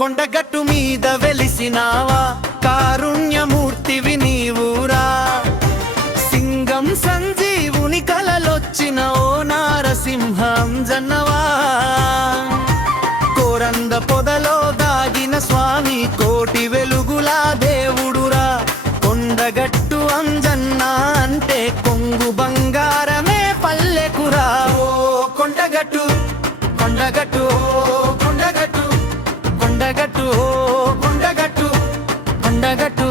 కొండగట్టు మీద వెలిసినావా కారుణ్యమూర్తివి నీవురా. సింగం సంజీవుని కలలొచ్చిన ఓ నారసింహం జన్నవా. కోరంద పొదలో దాగిన స్వామి కోటి వెలుగులా దేవుడురా. కొండగట్టు అంజన్న అంటే కొంగు బంగారమే పల్లెకురా. ఓ కొండగట్టు కొండగట్టు కొండగట్టు కొండగట్టు కొండగట్టు కొండగట్టు.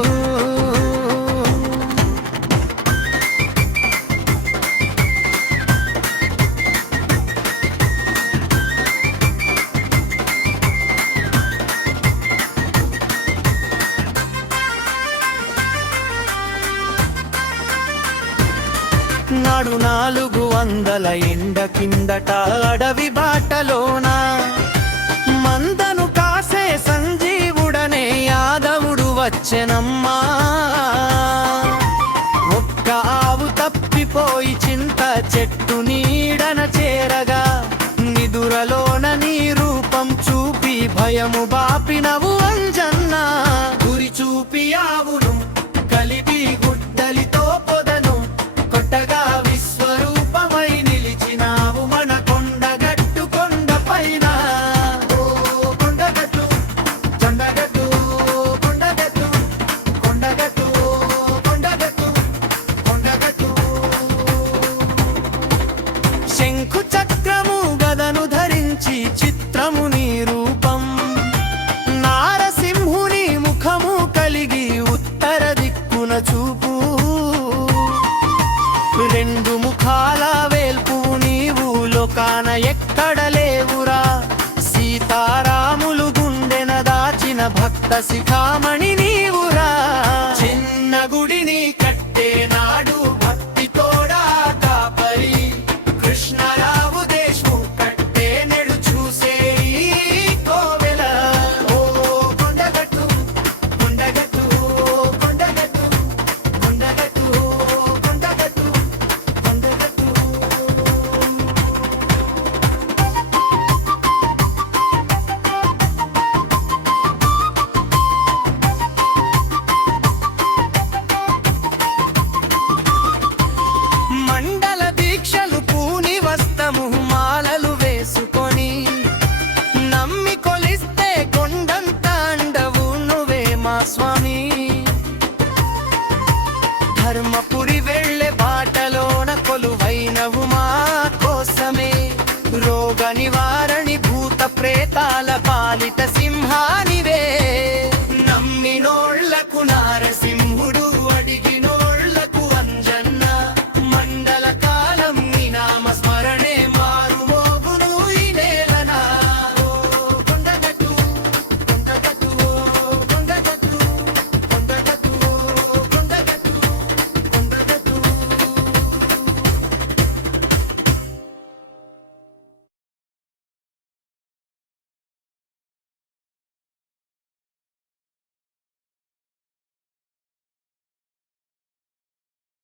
నాడు 400 ఎండ కిందట అడవి బాటలోన మందను కాసే సంజీవుడనే యాదవుడు వచ్చెనమ్మా. ఒక్క ఆవు తప్పిపోయి చింత చెట్టు నీడన చేరగా నిదురలోన నీ రూపం చూపి భయము బాపినవు అంజన్న. గురి చూపి ఆవును కలిపి గుడ్డలితో పొదను కొట్టగా విశ్వరూపమై నిలిచినావు మన కొండగట్టు కొండపైన. ఓ కొండగట్టు కొండగట్టు కొండగట్టు కొండగట్టు కొండగట్టు కొండగట్టు. శంఖు చక్రము గదను ధరించి చిత్రము నీ రూపం. నారసింహుని ముఖము కలిగి ఉత్తర దిక్కున చూపు. 2 ముఖాల వేల్పు నీవు లోకాన ఎక్కడ లేవురా. సీతారాములు గుండెన దాచిన భక్త శిఖామణి నీవురా. చిన్న గుడిని కట్టే నాడు భక్తి తోడా కాపరి కృష్ణరావు దేశ్ముఖ్ కట్టే నెడు చూసే ఈ కోవెల. ఓ కొండగట్టు కొండగట్టు కొండగట్టు కొండగట్టు కొండగట్టు కొండగట్టు. మండల దీక్షలు పూని వస్తము మాలలు వేసుకొని నమ్మి కొలిస్తే కొండంత అండవు నువ్వే మా స్వామి. ధర్మపురి వెళ్ళే బాటలోన కొలువైనవు మా కోసమే. రోగ నివారణి భూత ప్రేతాల పాలిట సింహాన